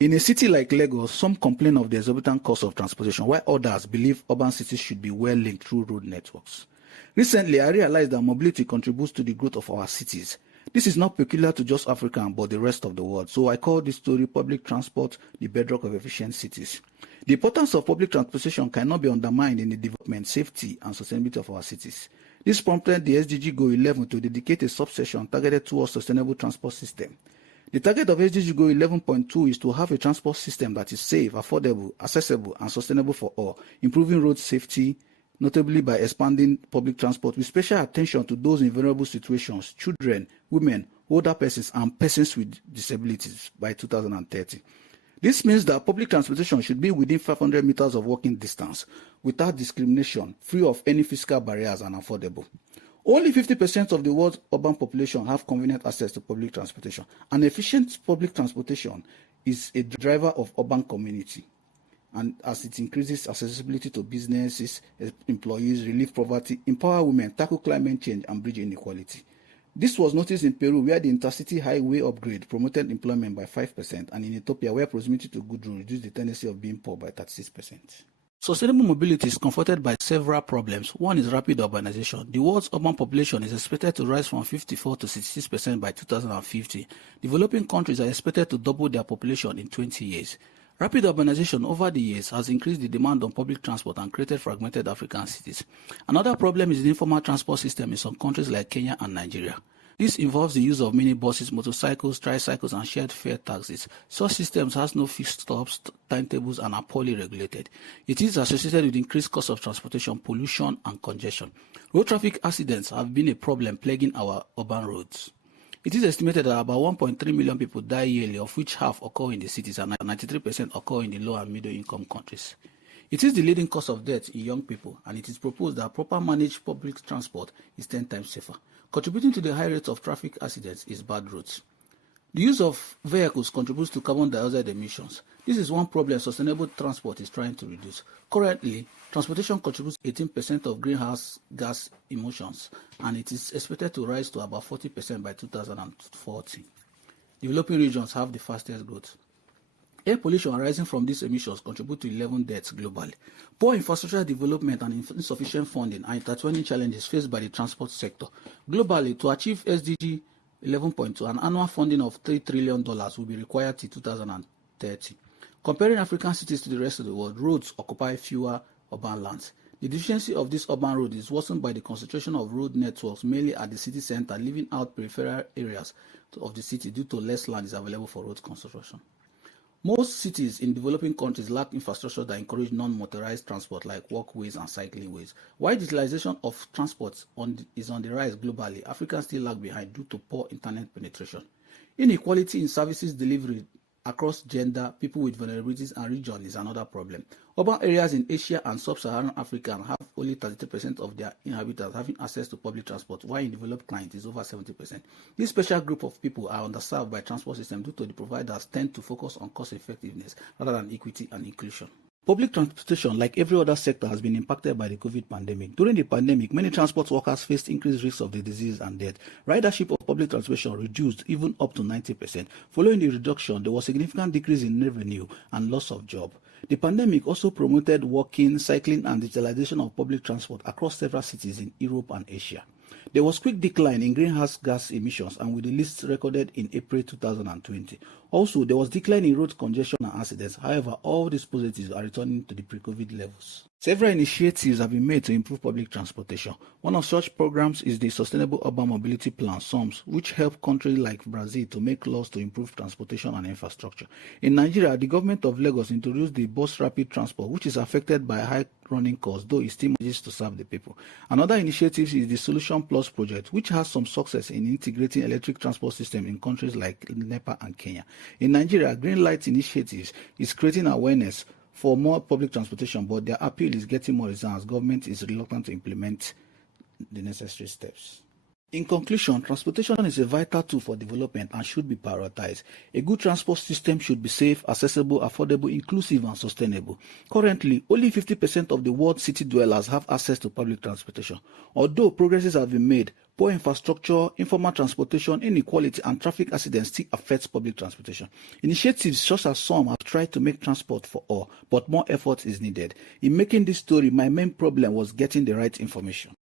In a city like Lagos, some complain of the exorbitant cost of transportation, while others believe urban cities should be well linked through road networks. Recently, I realized that mobility contributes to the growth of our cities. This is not peculiar to just Africa, but the rest of the world. So I call this story Public Transport, the Bedrock of Efficient Cities. The importance of public transportation cannot be undermined in the development, safety, and sustainability of our cities. This prompted the SDG Goal 11 to dedicate a subsection targeted towards sustainable transport system. The target of SDG Goal 11.2 is to have a transport system that is safe, affordable, accessible, and sustainable for all, improving road safety, notably by expanding public transport with special attention to those in vulnerable situations, children, women, older persons, and persons with disabilities by 2030. This means that public transportation should be within 500 meters of walking distance, without discrimination, free of any physical barriers, and affordable. Only 50% of the world's urban population have convenient access to public transportation. And efficient public transportation is a driver of urban community. And as it increases accessibility to businesses, employees, relieve poverty, empower women, tackle climate change, and bridge inequality. This was noticed in Peru, where the intercity highway upgrade promoted employment by 5%, and in Ethiopia, where proximity to good road reduced the tendency of being poor by 36%. Sustainable mobility is confronted by several problems. One is rapid urbanization. The world's urban population is expected to rise from 54 to 66% by 2050. Developing countries are expected to double their population in 20 years. Rapid urbanization over the years has increased the demand on public transport and created fragmented African cities. Another problem is the informal transport system in some countries like Kenya and Nigeria. This involves the use of minibuses, motorcycles, tricycles, and shared fare taxis. Such systems have no fixed stops, timetables, and are poorly regulated. It is associated with increased cost of transportation, pollution, and congestion. Road traffic accidents have been a problem plaguing our urban roads. It is estimated that about 1.3 million people die yearly, of which half occur in the cities and 93% occur in the low and middle income countries. It is the leading cause of death in young people, and it is proposed that proper managed public transport is 10 times safer. Contributing to the high rates of traffic accidents is bad roads. The use of vehicles contributes to carbon dioxide emissions. This is one problem sustainable transport is trying to reduce. Currently, transportation contributes 18% of greenhouse gas emissions, and it is expected to rise to about 40% by 2040. Developing regions have the fastest growth. Air pollution arising from these emissions contribute to 11 deaths globally. Poor infrastructure development and insufficient funding are intertwining challenges faced by the transport sector. Globally, to achieve SDG 11.2, an annual funding of $3 trillion will be required till 2030. Comparing African cities to the rest of the world, roads occupy fewer urban lands. The deficiency of this urban road is worsened by the concentration of road networks mainly at the city center, leaving out peripheral areas of the city due to less land is available for road construction. Most cities in developing countries lack infrastructure that encourage non-motorized transport like walkways and cycling ways. While utilization of transport is on the rise globally, Africans still lag behind due to poor internet penetration. Inequality in services delivery across gender, people with vulnerabilities, and region is another problem. Urban areas in Asia and sub-Saharan Africa have only 33% of their inhabitants having access to public transport, while in developed clients it is over 70%. This special group of people are underserved by transport systems due to the providers tend to focus on cost effectiveness rather than equity and inclusion. Public transportation, like every other sector, has been impacted by the COVID pandemic. During the pandemic, many transport workers faced increased risks of the disease and death. Ridership of public transportation reduced even up to 90%. Following the reduction, there was a significant decrease in revenue and loss of job. The pandemic also promoted walking, cycling, and digitalization of public transport across several cities in Europe and Asia. There was quick decline in greenhouse gas emissions, and with the list recorded in April 2020. Also, there was decline in road congestion and accidents. However, all these positives are returning to the pre-COVID levels. Several initiatives have been made to improve public transportation. One of such programs is the Sustainable Urban Mobility Plan, SUMS, which help countries like Brazil to make laws to improve transportation and infrastructure. In Nigeria, the government of Lagos introduced the bus rapid transport, which is affected by high running costs, though it still manages to serve the people. Another initiative is the Solution Plus project, which has some success in integrating electric transport systems in countries like Nepal and Kenya. In Nigeria, Green Light Initiative is creating awareness for more public transportation, but their appeal is getting more resistance as government is reluctant to implement the necessary steps. In conclusion, transportation is a vital tool for development and should be prioritized. A good transport system should be safe, accessible, affordable, inclusive, and sustainable. Currently, only 50% of the world's city dwellers have access to public transportation. Although progresses have been made, poor infrastructure, informal transportation, inequality, and traffic accidents still affect public transportation. Initiatives such as some have tried to make transport for all, but more effort is needed. In making this story, my main problem was getting the right information.